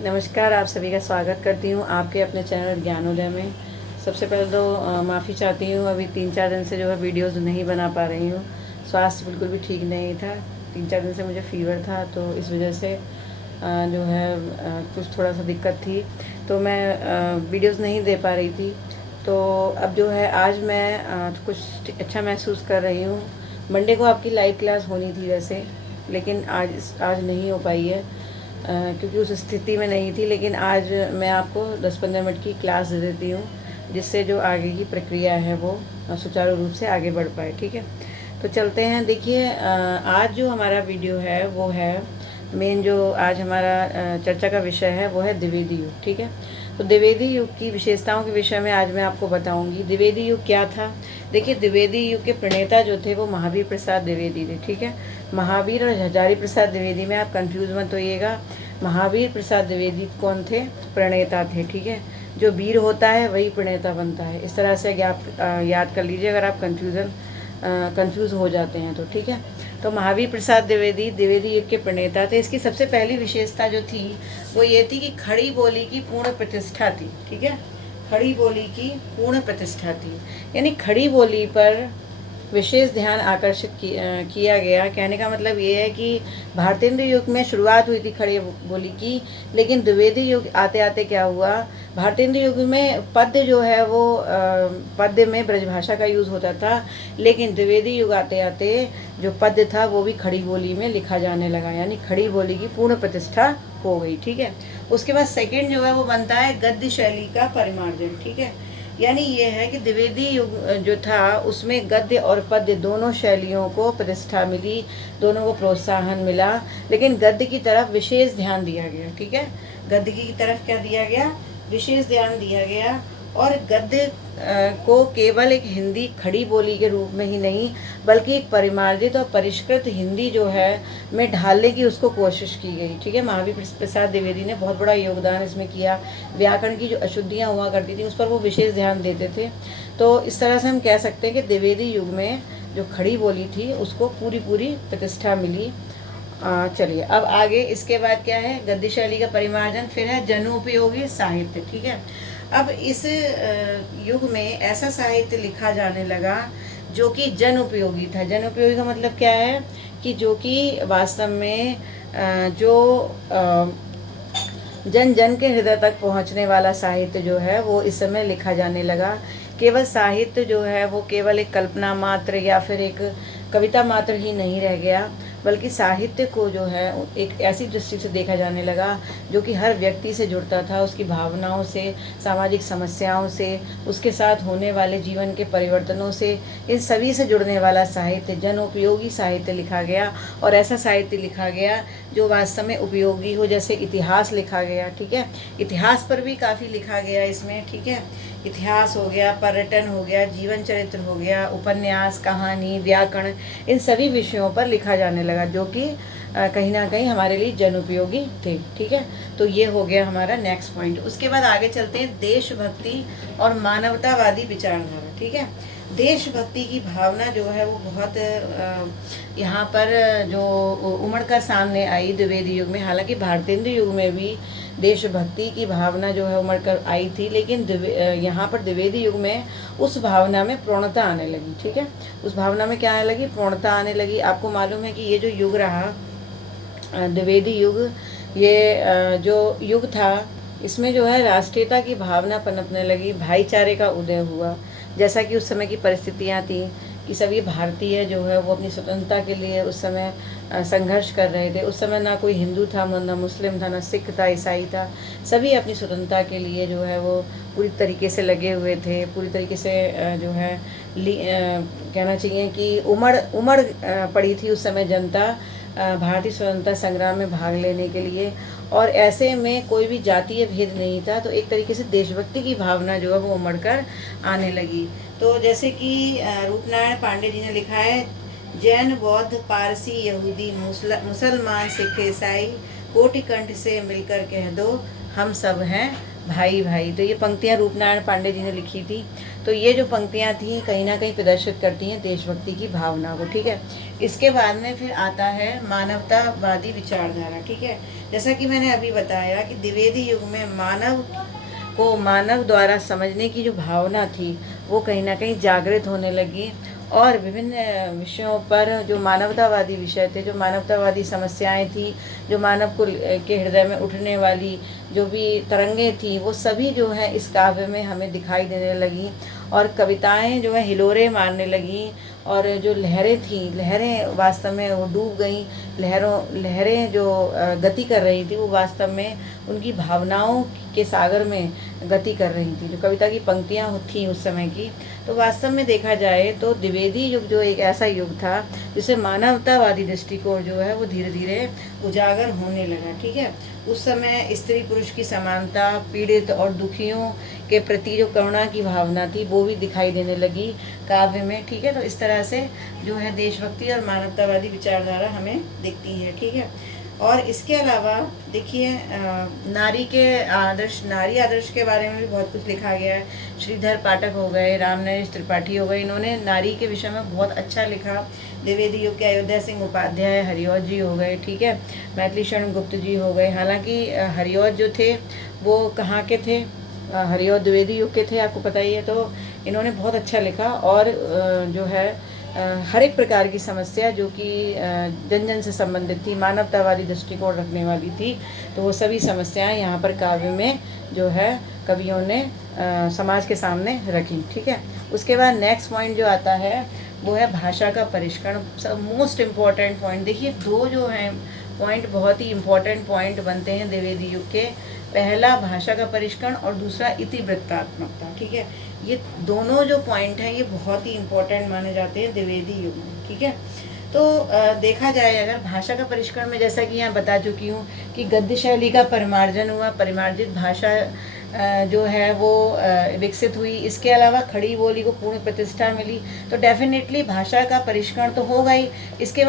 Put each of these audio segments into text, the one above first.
नमस्कार, आप सभी का स्वागत करती हूँ आपके अपने चैनल ज्ञानोदय में। सबसे पहले तो माफ़ी चाहती हूँ, अभी 3-4 दिन से जो है वीडियोस नहीं बना पा रही हूँ। स्वास्थ्य बिल्कुल भी ठीक नहीं था। 3-4 दिन से मुझे फ़ीवर था, तो इस वजह से जो है कुछ थोड़ा सा दिक्कत थी, तो मैं वीडियोस नहीं दे पा रही थी। तो अब जो है आज मैं कुछ अच्छा महसूस कर रही हूँ। मंडे को आपकी लाइव क्लास होनी थी वैसे, लेकिन आज नहीं हो पाई है क्योंकि उस स्थिति में नहीं थी। लेकिन आज मैं आपको 10-15 मिनट की क्लास दे देती हूँ, जिससे जो आगे की प्रक्रिया है वो सुचारू रूप से आगे बढ़ पाए। ठीक है, तो चलते हैं। देखिए, आज जो हमारा वीडियो है वो है मेन, जो आज हमारा चर्चा का विषय है वो है द्विवेदी युग। ठीक है, तो द्विवेदी युग की विशेषताओं के विषय में आज मैं आपको बताऊंगी। द्विवेदी युग क्या था? देखिए, द्विवेदी युग के प्रणेता जो थे वो महावीर प्रसाद द्विवेदी थे। ठीक है, महावीर और हजारी प्रसाद द्विवेदी में आप कंफ्यूज मत होइएगा। महावीर प्रसाद द्विवेदी कौन थे? प्रणेता थे। ठीक है, जो वीर होता है वही प्रणेता बनता है, इस तरह से आप याद कर लीजिए अगर आप कंफ्यूज हो जाते हैं तो। ठीक है, तो महावीर प्रसाद द्विवेदी द्विवेदी युग के प्रणेता थे। इसकी सबसे पहली विशेषता जो थी वो ये थी कि खड़ी बोली की पूर्ण प्रतिष्ठा थी। ठीक है, खड़ी बोली की पूर्ण प्रतिष्ठा थी, यानी खड़ी बोली पर विशेष ध्यान आकर्षित किया गया। कहने का मतलब ये है कि भारतेंद्र युग में शुरुआत हुई थी खड़ी बोली की, लेकिन द्विवेदी युग आते आते क्या हुआ, भारतेंद्र युग में पद्य जो है वो पद्य में ब्रजभाषा का यूज़ होता था, लेकिन द्विवेदी युग आते आते जो पद्य था वो भी खड़ी बोली में लिखा जाने लगा, यानी खड़ी बोली की पूर्ण प्रतिष्ठा हो गई। ठीक है, उसके बाद सेकेंड जो है वो बनता है गद्य शैली का परिमार्जन। ठीक है, यानी ये है कि द्विवेदी युग जो था उसमें गद्य और पद्य दोनों शैलियों को प्रतिष्ठा मिली, दोनों को प्रोत्साहन मिला, लेकिन गद्य की तरफ विशेष ध्यान दिया गया। ठीक है, गद्य की तरफ क्या दिया गया? विशेष ध्यान दिया गया। और गद्य को केवल एक हिंदी खड़ी बोली के रूप में ही नहीं, बल्कि एक परिमार्जित और परिष्कृत हिंदी जो है में ढालने की उसको कोशिश की गई। ठीक है, महावीर प्रसाद द्विवेदी ने बहुत बड़ा योगदान इसमें किया। व्याकरण की जो अशुद्धियाँ हुआ करती थी उस पर वो विशेष ध्यान देते थे। तो इस तरह से हम कह सकते हैं कि द्विवेदी युग में जो खड़ी बोली थी उसको पूरी प्रतिष्ठा मिली। चलिए अब आगे, इसके बाद क्या है? गद्य शैली का परिमार्जन, फिर है जनोपयोगी साहित्य। ठीक है, अब इस युग में ऐसा साहित्य लिखा जाने लगा जो कि जन उपयोगी था। जन उपयोगी का मतलब क्या है? कि जो कि वास्तव में जो जन जन के हृदय तक पहुंचने वाला साहित्य जो है वो इस समय लिखा जाने लगा। केवल साहित्य जो है वो केवल एक कल्पना मात्र या फिर एक कविता मात्र ही नहीं रह गया, बल्कि साहित्य को जो है एक ऐसी दृष्टि से देखा जाने लगा जो कि हर व्यक्ति से जुड़ता था, उसकी भावनाओं से, सामाजिक समस्याओं से, उसके साथ होने वाले जीवन के परिवर्तनों से, इन सभी से जुड़ने वाला साहित्य, जन उपयोगी साहित्य लिखा गया। और ऐसा साहित्य लिखा गया जो वास्तव में उपयोगी हो, जैसे इतिहास लिखा गया। ठीक है, इतिहास पर भी काफ़ी लिखा गया इसमें। ठीक है, इतिहास हो गया, पर्यटन हो गया, जीवन चरित्र हो गया, उपन्यास, कहानी, व्याकरण, इन सभी विषयों पर लिखा जाने लगा जो कि कहीं ना कहीं हमारे लिए जन उपयोगी थे। ठीक है, तो ये हो गया हमारा नेक्स्ट पॉइंट। उसके बाद आगे चलते हैं देशभक्ति और मानवतावादी विचारधारा। ठीक है, देशभक्ति की भावना जो है वो बहुत यहाँ पर जो उमड़ कर सामने आई द्विवेदी युग में। हालांकि भारतेंद्र युग में भी देशभक्ति की भावना जो है उमड़ कर आई थी, लेकिन यहाँ पर द्विवेदी युग में उस भावना में पूर्णता आने लगी। ठीक है, उस भावना में क्या आने लगी? पूर्णता आने लगी। आपको मालूम है कि ये जो युग रहा द्विवेदी युग, ये जो युग था इसमें जो है राष्ट्रीयता की भावना पनपने लगी, भाईचारे का उदय हुआ। जैसा कि उस समय की परिस्थितियाँ थी कि सभी भारतीय जो है वो अपनी स्वतंत्रता के लिए उस समय संघर्ष कर रहे थे। उस समय ना कोई हिंदू था, ना मुस्लिम था, ना सिख था, ईसाई था, सभी अपनी स्वतंत्रता के लिए जो है वो पूरी तरीके से लगे हुए थे। पूरी तरीके से जो है कहना चाहिए कि उमड़ पड़ी थी उस समय जनता भारतीय स्वतंत्रता संग्राम में भाग लेने के लिए। और ऐसे में कोई भी जातीय भेद नहीं था, तो एक तरीके से देशभक्ति की भावना जो है वो उमड़ कर आने लगी। तो जैसे कि रूपनारायण पांडे जी ने लिखा है, जैन, बौद्ध, पारसी, यहूदी, मुसलमान, सिख, ईसाई, कोटि कंठ से मिलकर कह दो हम सब हैं भाई भाई। तो ये पंक्तियाँ रूपनारायण पांडे जी ने लिखी थी। तो ये जो पंक्तियाँ थी कहीं ना कहीं प्रदर्शित करती हैं देशभक्ति की भावना को, ठीक है। इसके बाद में फिर आता है मानवतावादी विचारधारा, ठीक है। जैसा कि मैंने अभी बताया कि द्विवेदी युग में मानव को मानव द्वारा समझने की जो भावना थी वो कहीं ना कहीं जागृत होने लगी, और विभिन्न विषयों पर जो मानवतावादी विषय थे, जो मानवतावादी समस्याएं थी, जो मानव को के हृदय में उठने वाली जो भी तरंगें थी, वो सभी जो है इस काव्य में हमें दिखाई देने लगी। और कविताएं जो है हिलोरे मारने लगी, और जो लहरें थी, लहरें वास्तव में वो डूब गईं। लहरें जो गति कर रही थी वो वास्तव में उनकी भावनाओं के सागर में गति कर रही थी, जो कविता की पंक्तियाँ थी उस समय की। तो वास्तव में देखा जाए तो द्विवेदी युग जो एक ऐसा युग था जिसे मानवतावादी दृष्टिकोण जो है वो धीरे धीरे उजागर होने लगा, ठीक है। उस समय स्त्री पुरुष की समानता, पीड़ित और दुखियों के प्रति जो करुणा की भावना थी वो भी दिखाई देने लगी काव्य में, ठीक है। तो इस तरह से जो है देशभक्ति और मानवतावादी विचारधारा हमें दिखती है, ठीक है। और इसके अलावा देखिए नारी आदर्श के बारे में भी बहुत कुछ लिखा गया है। श्रीधर पाठक हो गए, रामनरेश त्रिपाठी हो गए, इन्होंने नारी के विषय में बहुत अच्छा लिखा। द्विवेदी युग के अयोध्या सिंह उपाध्याय, हरिऔध जी हो गए, ठीक है, मैथिली शरण गुप्त जी हो गए। हालांकि हरिऔध जो थे वो कहाँ के थे, हरिऔध द्विवेदी युग के थे, आपको पता ही है। तो इन्होंने बहुत अच्छा लिखा, और जो है हर एक प्रकार की समस्या जो कि जन जन से संबंधित थी, मानवतावादी दृष्टिकोण रखने वाली थी, तो वो सभी समस्याएं यहाँ पर काव्य में जो है कवियों ने समाज के सामने रखी, ठीक है। उसके बाद नेक्स्ट पॉइंट जो आता है वो है भाषा का परिष्करण, मोस्ट इम्पॉर्टेंट पॉइंट। देखिए दो जो हैं पॉइंट बहुत ही इम्पॉर्टेंट पॉइंट बनते हैं द्विवेदी युग के। पहला भाषा का परिष्करण और दूसरा इतिवृत्तात्मकता, ठीक है। ये दोनों जो पॉइंट हैं ये बहुत ही इम्पोर्टेंट माने जाते हैं द्विवेदी युग में, ठीक है। तो देखा जाए अगर भाषा का परिष्करण में, जैसा कि यहाँ बता चुकी हूँ कि गद्य शैली का परिमार्जन हुआ, परिमार्जित भाषा जो है वो विकसित हुई। इसके अलावा खड़ी बोली को पूर्ण प्रतिष्ठा मिली, तो डेफिनेटली भाषा का परिष्करण तो होगा ही। इसके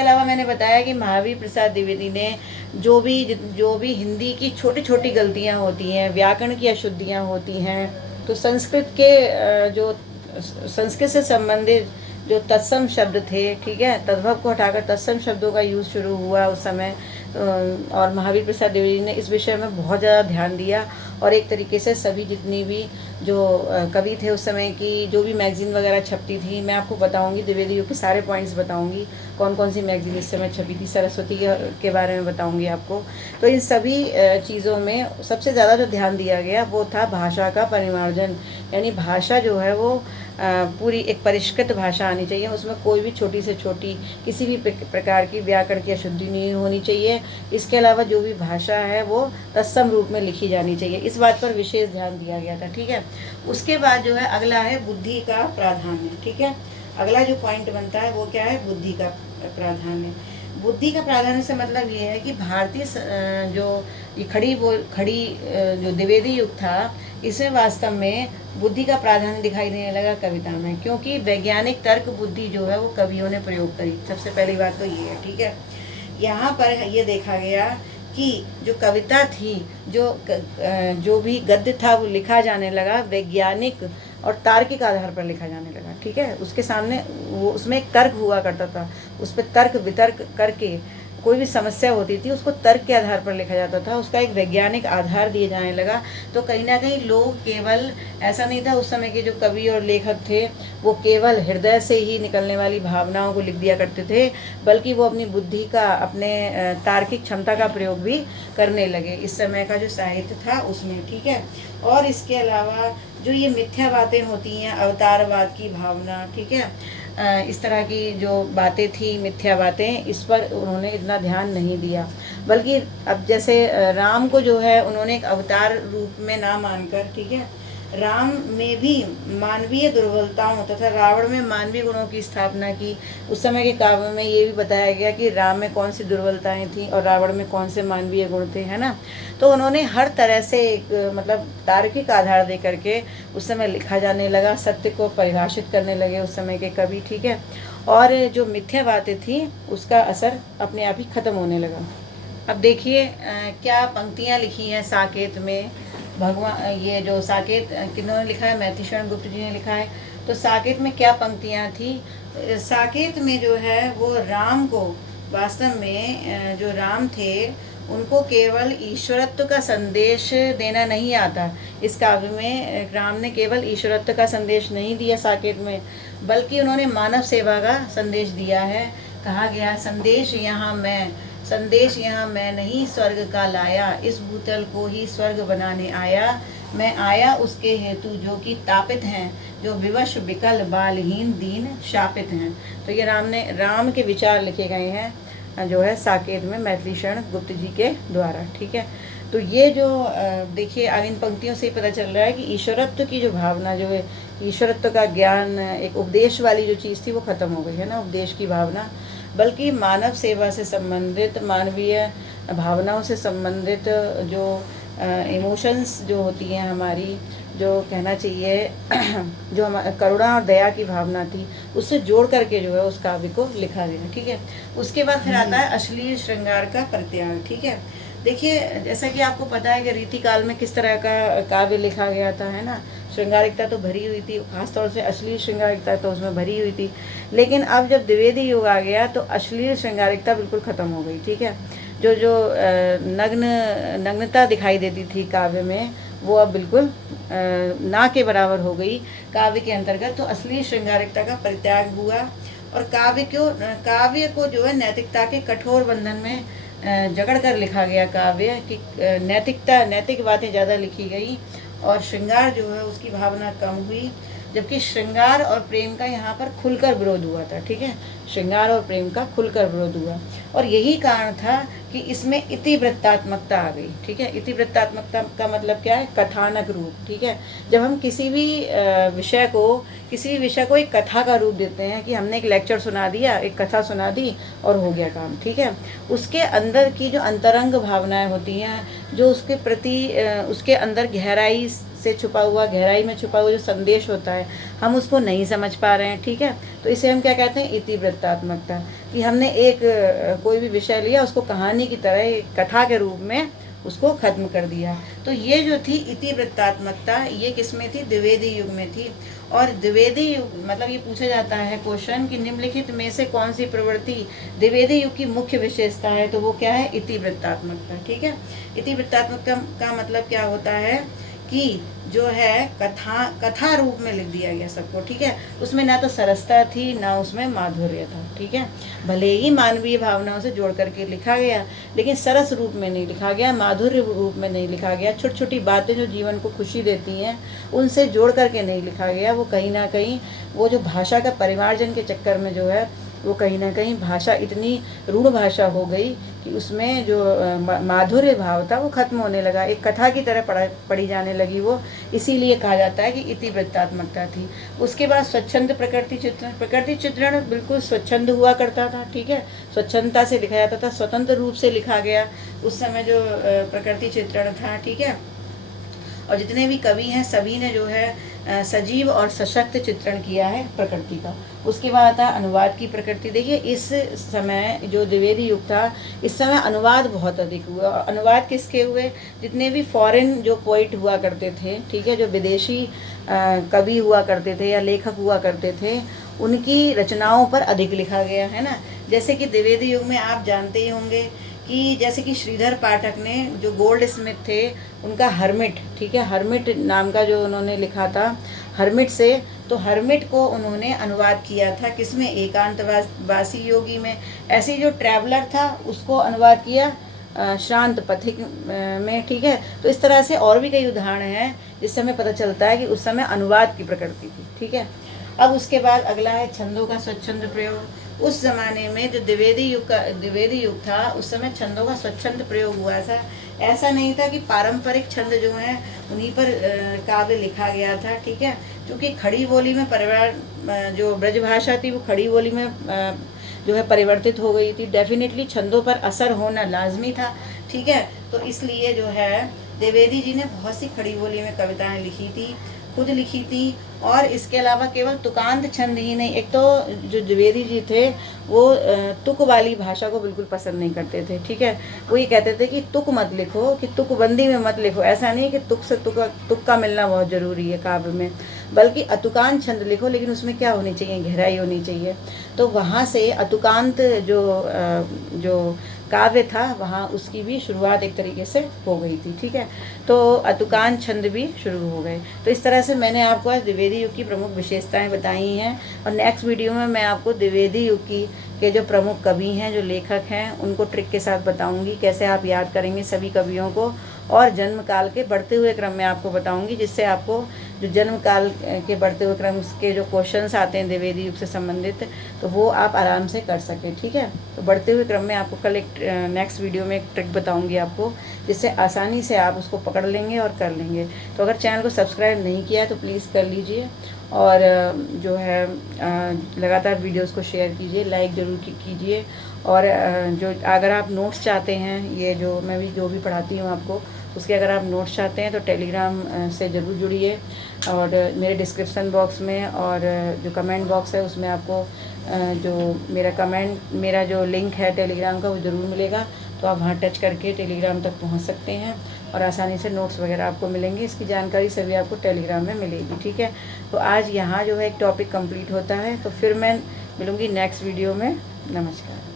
अलावा मैंने बताया कि महावीर प्रसाद द्विवेदी ने जो भी हिंदी की छोटी छोटी गलतियाँ होती हैं, व्याकरण की अशुद्धियाँ होती हैं, तो संस्कृत से संबंधित जो तत्सम शब्द थे, ठीक है, तद्भव को हटाकर तत्सम शब्दों का यूज़ शुरू हुआ उस समय। और महावीर प्रसाद द्विवेदी ने इस विषय में बहुत ज़्यादा ध्यान दिया, और एक तरीके से सभी जितनी भी जो कवि थे उस समय की, जो भी मैगज़ीन वगैरह छपती थी, मैं आपको बताऊंगी द्विवेदी युग के सारे पॉइंट्स बताऊंगी, कौन कौन सी मैगज़ीन इस समय छपी थी, सरस्वती के बारे में बताऊंगी आपको। तो इन सभी चीज़ों में सबसे ज़्यादा जो ध्यान दिया गया वो था भाषा का परिमार्जन, यानी भाषा जो है वो पूरी एक परिष्कृत भाषा आनी चाहिए, उसमें कोई भी छोटी से छोटी किसी भी प्रकार की व्याकरण की अशुद्धि नहीं होनी चाहिए। इसके अलावा जो भी भाषा है वो तत्सम रूप में लिखी जानी चाहिए, इस बात पर विशेष ध्यान दिया गया था, ठीक है। उसके बाद जो है अगला है बुद्धि का प्राधान्य, ठीक है। अगला जो पॉइंट बनता है वो क्या है, बुद्धि का प्राधान्य। बुद्धि का प्राधान्य से मतलब ये है कि भारतीय जो ये खड़ी जो द्विवेदी युग था, इसमें वास्तव में बुद्धि का प्राधान्य दिखाई देने लगा कविता में, क्योंकि वैज्ञानिक तर्क बुद्धि जो है वो कवियों ने प्रयोग करी। सबसे पहली बात तो ये है, ठीक है। यहाँ पर ये देखा गया कि जो कविता थी, जो भी गद्य था वो लिखा जाने लगा वैज्ञानिक और तार्किक आधार पर लिखा जाने लगा, ठीक है। उसके सामने वो उसमें एक तर्क हुआ करता था, उस पर तर्क वितर्क करके कोई भी समस्या होती थी उसको तर्क के आधार पर लिखा जाता था, उसका एक वैज्ञानिक आधार दिए जाने लगा। तो कहीं ना कहीं लोग केवल, ऐसा नहीं था उस समय के जो कवि और लेखक थे वो केवल हृदय से ही निकलने वाली भावनाओं को लिख दिया करते थे, बल्कि वो अपनी बुद्धि का, अपने तार्किक क्षमता का प्रयोग भी करने लगे इस समय का जो साहित्य था उसमें, ठीक है। और इसके अलावा जो ये मिथ्या बातें होती हैं, अवतारवाद की भावना, ठीक है, इस तरह की जो बातें थी, मिथ्या बातें, इस पर उन्होंने इतना ध्यान नहीं दिया। बल्कि अब जैसे राम को जो है उन्होंने एक अवतार रूप में ना मानकर, ठीक है, राम में भी मानवीय दुर्बलताओं तथा रावण में मानवीय गुणों की स्थापना की। उस समय के काव्य में ये भी बताया गया कि राम में कौन सी दुर्बलताएं थी और रावण में कौन से मानवीय गुण थे, है ना। तो उन्होंने हर तरह से एक मतलब तार्किक आधार दे करके उस समय लिखा जाने लगा, सत्य को परिभाषित करने लगे उस समय के कवि, ठीक है। और जो मिथ्या बातें थी उसका असर अपने आप ही खत्म होने लगा। अब देखिए क्या पंक्तियाँ लिखी हैं साकेत में, भगवान ये जो साकेत किन्होंने लिखा है, मैथिली शरण गुप्त जी ने लिखा है। तो साकेत में क्या पंक्तियाँ थी? साकेत में जो है वो राम को वास्तव में जो राम थे उनको केवल ईश्वरत्व का संदेश देना नहीं आता। इस काव्य में राम ने केवल ईश्वरत्व का संदेश नहीं दिया साकेत में, बल्कि उन्होंने मानव सेवा का संदेश दिया है। कहा गया संदेश यहाँ मैं नहीं स्वर्ग का लाया, इस भूतल को ही स्वर्ग बनाने आया। मैं आया उसके हेतु जो कि तापित हैं, जो विवश विकल बालहीन दीन शापित हैं। तो ये राम के विचार लिखे गए हैं जो है साकेत में मैथिली शरण गुप्त जी के द्वारा। ठीक है, तो ये जो देखिए अब इन पंक्तियों से पता चल रहा है कि ईश्वरत्व की जो भावना जो है, ईश्वरत्व का ज्ञान, एक उपदेश वाली जो चीज़ थी वो ख़त्म हो गई है ना, उपदेश की भावना, बल्कि मानव सेवा से संबंधित, मानवीय भावनाओं से संबंधित जो इमोशंस जो होती हैं हमारी, जो कहना चाहिए जो हमारा करुणा और दया की भावना थी, उससे जोड़ करके जो है उस काव्य को लिखा गया। ठीक है, उसके बाद फिर आता है अश्लील श्रृंगार का परित्याग। ठीक है, देखिए जैसा कि आपको पता है कि रीति काल में किस तरह का काव्य लिखा गया था, है ना। श्रृंगारिकता तो भरी हुई थी, खासतौर से अश्लील श्रृंगारिकता तो उसमें भरी हुई थी। लेकिन अब जब द्विवेदी युग आ गया तो अश्लील श्रृंगारिकता बिल्कुल ख़त्म हो गई। ठीक है, जो नग्नता दिखाई देती थी काव्य में वो अब बिल्कुल ना के बराबर हो गई काव्य के अंतर्गत। तो अश्लील श्रृंगारिकता का परित्याग हुआ और काव्य को जो है नैतिकता के कठोर बंधन में जकड़ कर लिखा गया काव्य कि नैतिक बातें ज़्यादा लिखी गई और श्रृंगार जो है उसकी भावना कम हुई, जबकि श्रृंगार और प्रेम का यहाँ पर खुलकर विरोध हुआ था। ठीक है, श्रृंगार और प्रेम का खुलकर विरोध हुआ और यही कारण था कि इसमें इतिवृत्तात्मकता आ गई। ठीक है, इतिवृत्तात्मकता का मतलब क्या है? कथानक रूप। ठीक है, जब हम किसी भी विषय को एक कथा का रूप देते हैं कि हमने एक लेक्चर सुना दिया, एक कथा सुना दी और हो गया काम। ठीक है, उसके अंदर की जो अंतरंग भावनाएं होती हैं, जो उसके प्रति उसके अंदर गहराई में छुपा हुआ जो संदेश होता है, हम उसको नहीं समझ पा रहे हैं। ठीक है, तो इसे हम क्या कहते हैं? इतिवृत्तात्मकता, कि हमने एक कोई भी विषय लिया, उसको कहानी की तरह एक कथा के रूप में उसको खत्म कर दिया। तो ये जो थी इतिवृत्तात्मकता, ये किसमें थी? द्विवेदी युग में थी। और द्विवेदी युग मतलब ये पूछा जाता है क्वेश्चन कि निम्नलिखित में से कौन सी प्रवृत्ति द्विवेदी युग की मुख्य विशेषता है? तो वो क्या है? इतिवृत्तात्मकता। ठीक है, इतिवृत्तात्मकता का मतलब क्या होता है कि जो है कथा रूप में लिख दिया गया सबको। ठीक है, उसमें ना तो सरसता थी ना उसमें माधुर्य था। ठीक है, भले ही मानवीय भावनाओं से जोड़ करके लिखा गया, लेकिन सरस रूप में नहीं लिखा गया, माधुर्य रूप में नहीं लिखा गया। छोटी छोटी बातें जो जीवन को खुशी देती हैं उनसे जोड़ करके नहीं लिखा गया। वो कहीं ना कहीं वो जो भाषा का परिमार्जन के चक्कर में जो है वो कहीं ना कहीं भाषा इतनी रूढ़ भाषा हो गई कि उसमें जो माधुर्य भाव था वो खत्म होने लगा, एक कथा की तरह पढ़ी जाने लगी वो। इसीलिए कहा जाता है कि इतिवृत्तात्मकता थी। उसके बाद स्वच्छंद प्रकृति चित्रण बिल्कुल स्वच्छंद हुआ करता था। ठीक है, स्वच्छंदता से लिखा जाता था, स्वतंत्र रूप से लिखा गया उस समय जो प्रकृति चित्रण था। ठीक है, और जितने भी कवि हैं सभी ने जो है सजीव और सशक्त चित्रण किया है प्रकृति का। उसके बाद आता है अनुवाद की प्रकृति। देखिए इस समय जो द्विवेदी युग था, इस समय अनुवाद बहुत अधिक हुए। और अनुवाद किसके हुए? जितने भी फॉरेन जो पोइट हुआ करते थे, ठीक है, जो विदेशी कवि हुआ करते थे या लेखक हुआ करते थे, उनकी रचनाओं पर अधिक लिखा गया है ना। जैसे कि द्विवेदी युग में आप जानते ही होंगे कि जैसे कि श्रीधर पाठक ने जो गोल्ड स्मिथ थे, उनका हर्मिट, ठीक है, हर्मिट नाम का जो उन्होंने लिखा था हर्मिट से, तो हर्मिट को उन्होंने अनुवाद किया था किसमें? एकांतवासी योगी में। ऐसे जो ट्रैवलर था उसको अनुवाद किया श्रांत पथिक में। ठीक है, तो इस तरह से और भी कई उदाहरण हैं जिससे हमें पता चलता है कि उस समय अनुवाद की प्रकृति थी। ठीक है, अब उसके बाद अगला है छंदों का स्वच्छंद प्रयोग। उस ज़माने में जो द्विवेदी युग था, उस समय छंदों का स्वच्छंद प्रयोग हुआ था। ऐसा नहीं था कि पारंपरिक छंद जो हैं उन्हीं पर काव्य लिखा गया था। ठीक है, क्योंकि खड़ी बोली में जो ब्रजभाषा थी वो खड़ी बोली में जो है परिवर्तित हो गई थी। डेफिनेटली छंदों पर असर होना लाजमी था। ठीक है, तो इसलिए जो है द्विवेदी जी ने बहुत सी खड़ी बोली में कविताएं लिखी थी खुद लिखी थी। और इसके अलावा केवल तुकांत छंद ही नहीं, एक तो जो द्विवेदी जी थे वो तुक वाली भाषा को बिल्कुल पसंद नहीं करते थे, ठीक है। वो ये कहते थे कि तुक मत लिखो, कि तुकबंदी में मत लिखो। ऐसा नहीं कि तुक से तुक का मिलना बहुत ज़रूरी है काव्य में, बल्कि अतुकांत छंद लिखो, लेकिन उसमें क्या होनी चाहिए, गहराई होनी चाहिए। तो वहाँ से अतुकांत जो काव्य था वहाँ उसकी भी शुरुआत एक तरीके से हो गई थी, ठीक है। तो अतुकांत छंद भी शुरू हो गए। तो इस तरह से मैंने आपको आज द्विवेदी युग की प्रमुख विशेषताएं बताई हैं, और नेक्स्ट वीडियो में मैं आपको द्विवेदी युग के जो प्रमुख कवि हैं, जो लेखक हैं, उनको ट्रिक के साथ बताऊंगी कैसे आप याद करेंगे सभी कवियों को, और जन्म काल के बढ़ते हुए क्रम में आपको बताऊंगी, जिससे आपको जो जन्म काल के बढ़ते हुए क्रम के जो क्वेश्चंस आते हैं द्विवेदी युग से संबंधित, तो वो आप आराम से कर सकें, ठीक है। तो बढ़ते हुए क्रम में आपको कल एक नेक्स्ट वीडियो में एक ट्रिक बताऊंगी आपको, जिससे आसानी से आप उसको पकड़ लेंगे और कर लेंगे। तो अगर चैनल को सब्सक्राइब नहीं किया है तो प्लीज़ कर लीजिए, और जो है लगातार वीडियोस को शेयर कीजिए, लाइक ज़रूर कीजिए। और जो अगर आप नोट्स चाहते हैं, ये जो मैं भी जो भी पढ़ाती हूँ आपको, उसके अगर आप नोट्स चाहते हैं तो टेलीग्राम से ज़रूर जुड़िए, और मेरे डिस्क्रिप्शन बॉक्स में और जो कमेंट बॉक्स है उसमें आपको जो मेरा जो लिंक है टेलीग्राम का वो ज़रूर मिलेगा। तो आप वहाँ टच करके टेलीग्राम तक पहुँच सकते हैं, और आसानी से नोट्स वगैरह आपको मिलेंगे। इसकी जानकारी सभी आपको टेलीग्राम में मिलेगी, ठीक है। तो आज यहाँ जो है एक टॉपिक कंप्लीट होता है, तो फिर मैं मिलूँगी नेक्स्ट वीडियो में। नमस्कार।